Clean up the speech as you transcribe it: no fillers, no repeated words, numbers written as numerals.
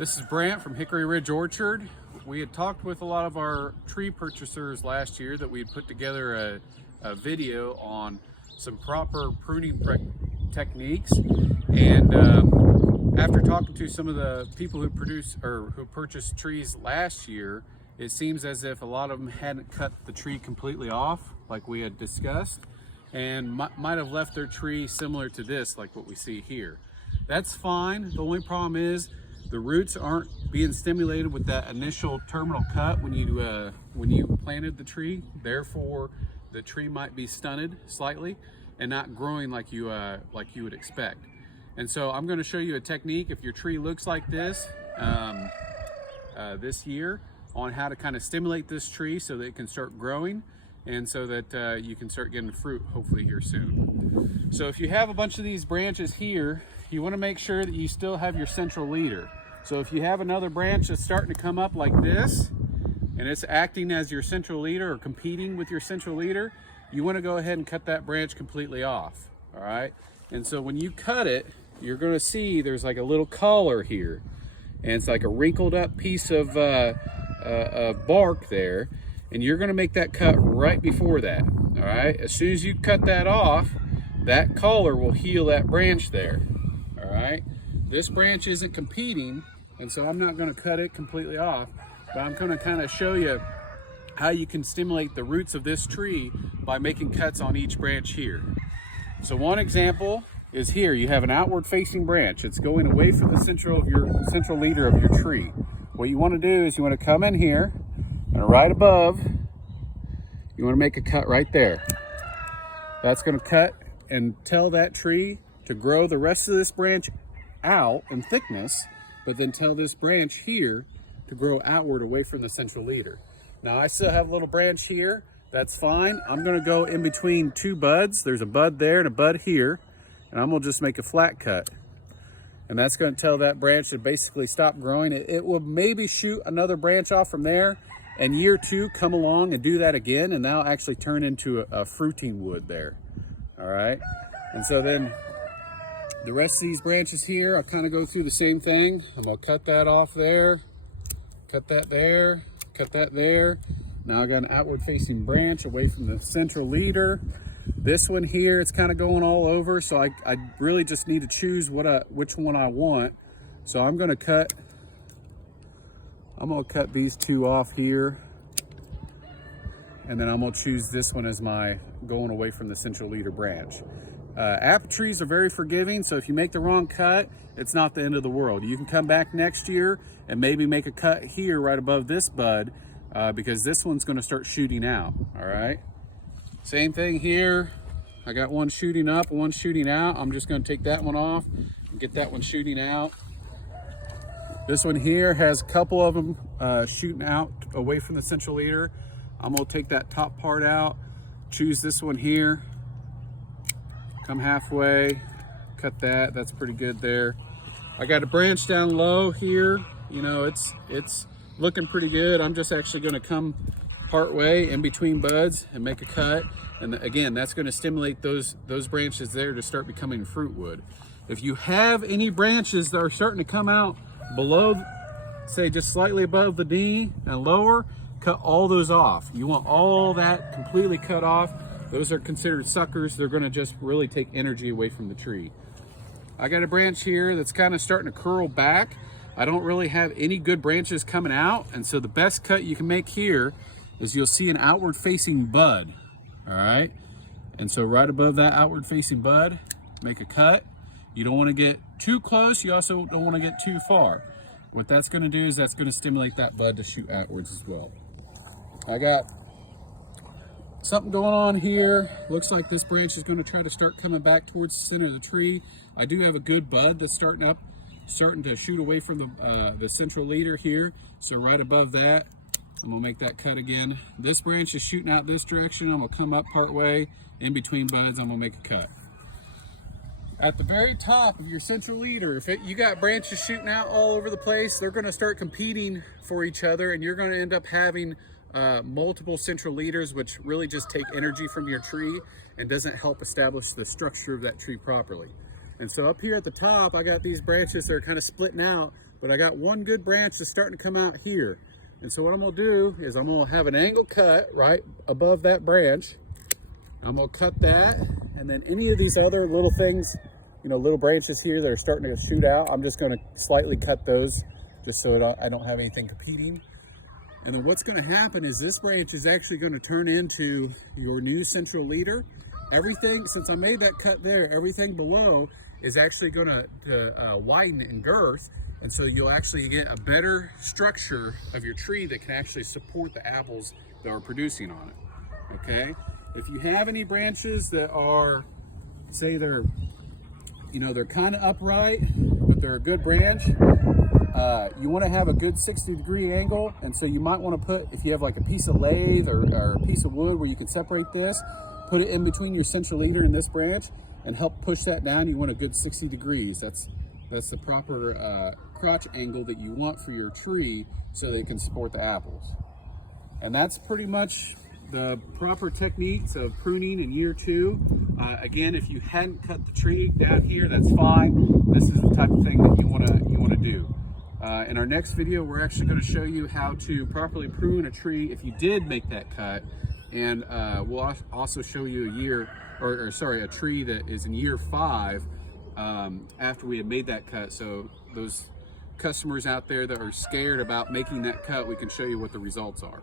This is Brant from Hickory Ridge Orchard. We had talked with a lot of our tree purchasers last year that we had put together a video on some proper pruning techniques. And after talking to some of the people who purchased trees last year, it seems as if a lot of them hadn't cut the tree completely off like we had discussed, and might have left their tree similar to this, like what we see here. That's fine. The only problem is the roots aren't being stimulated with that initial terminal cut when you planted the tree. Therefore, the tree might be stunted slightly and not growing like you would expect. And so I'm going to show you a technique if your tree looks like this this year, on how to kind of stimulate this tree so that it can start growing and so that you can start getting fruit hopefully here soon. So if you have a bunch of these branches here, you want to make sure that you still have your central leader. So if you have another branch that's starting to come up like this and it's acting as your central leader or competing with your central leader, you want to go ahead and cut that branch completely off. All right, and so when you cut it, you're going to see there's like a little collar here, and it's like a wrinkled up piece of bark there, and you're going to make that cut right before that. All right, as soon as you cut that off, that collar will heal that branch there. All right, this branch isn't competing, and so I'm not going to cut it completely off, but I'm going to kind of show you how you can stimulate the roots of this tree by making cuts on each branch here. So one example is here. You have an outward facing branch. It's going away from the central leader of your tree. What you want to do is you want to come in here, and right above, you want to make a cut right there. That's going to cut and tell that tree to grow the rest of this branch out in thickness, but then tell this branch here to grow outward away from the central leader. Now I still have a little branch here. That's fine. I'm going to go in between two buds. There's a bud there and a bud here, and I'm going to just make a flat cut. And that's going to tell that branch to basically stop growing. It will maybe shoot another branch off from there, and year two come along and do that again, and that'll actually turn into a fruiting wood there. All right, and so then the rest of these branches here, I'll kind of go through the same thing. I'm going to cut that off there, cut that there, cut that there. Now I got an outward facing branch away from the central leader. This one here, it's kind of going all over, so I really just need to choose which one I want. So I'm going to cut these two off here, and then I'm going to choose this one as my going away from the central leader branch. Apple trees are very forgiving, so if you make the wrong cut, it's not the end of the world. You can come back next year and maybe make a cut here right above this bud, because this one's going to start shooting out. All right, same thing here. I got one shooting up, one shooting out. I'm just going to take that one off and get that one shooting out. This one here has a couple of them shooting out away from the central leader. I'm going to take that top part out, choose this one here, come halfway, cut that. That's pretty good there. I got a branch down low here. You know, it's looking pretty good. I'm just actually going to come part way in between buds and make a cut. And again, that's going to stimulate those branches there to start becoming fruit wood. If you have any branches that are starting to come out below, say just slightly above the knee and lower, cut all those off. You want all that completely cut off. Those are considered suckers. They're going to just really take energy away from the tree. I got a branch here that's kind of starting to curl back. I don't really have any good branches coming out, and so the best cut you can make here is you'll see an outward facing bud. All right, and so right above that outward facing bud, make a cut. You don't want to get too close. You also don't want to get too far. What that's going to do is that's going to stimulate that bud to shoot outwards as well. I got something going on here. Looks like this branch is going to try to start coming back towards the center of the tree. I do have a good bud that's starting to shoot away from the central leader here. So right above that, I'm gonna make that cut again. This branch is shooting out this direction. I'm gonna come up part way in between buds. I'm gonna make a cut. At the very top of your central leader, you got branches shooting out all over the place, they're gonna start competing for each other, and you're gonna end up having multiple central leaders, which really just take energy from your tree and doesn't help establish the structure of that tree properly. And so up here at the top, I got these branches that are kind of splitting out. but I got one good branch that's starting to come out here. And so what I'm gonna do is I'm gonna have an angle cut right above that branch. I'm gonna cut that, and then any of these other little things, you know, little branches here that are starting to shoot out, I'm just gonna slightly cut those just so I don't have anything competing. And then what's gonna happen is this branch is actually gonna turn into your new central leader. Everything, since I made that cut there, everything below is actually gonna widen in girth. And so you'll actually get a better structure of your tree that can actually support the apples that are producing on it, okay? If you have any branches that are, say they're, you know, they're kind of upright, but they're a good branch, you want to have a good 60-degree angle. And so you might want to put, if you have like a piece of lathe or a piece of wood where you can separate this, put it in between your central leader and this branch and help push that down. You want a good 60 degrees. That's the proper crotch angle that you want for your tree so that it can support the apples. And that's pretty much the proper techniques of pruning in year 2. Again, if you hadn't cut the tree down here, that's fine. This is the type of thing that you want to do. In our next video, we're actually going to show you how to properly prune a tree if you did make that cut, and we'll also show you a tree that is in year 5 after we had made that cut. So those customers out there that are scared about making that cut, we can show you what the results are.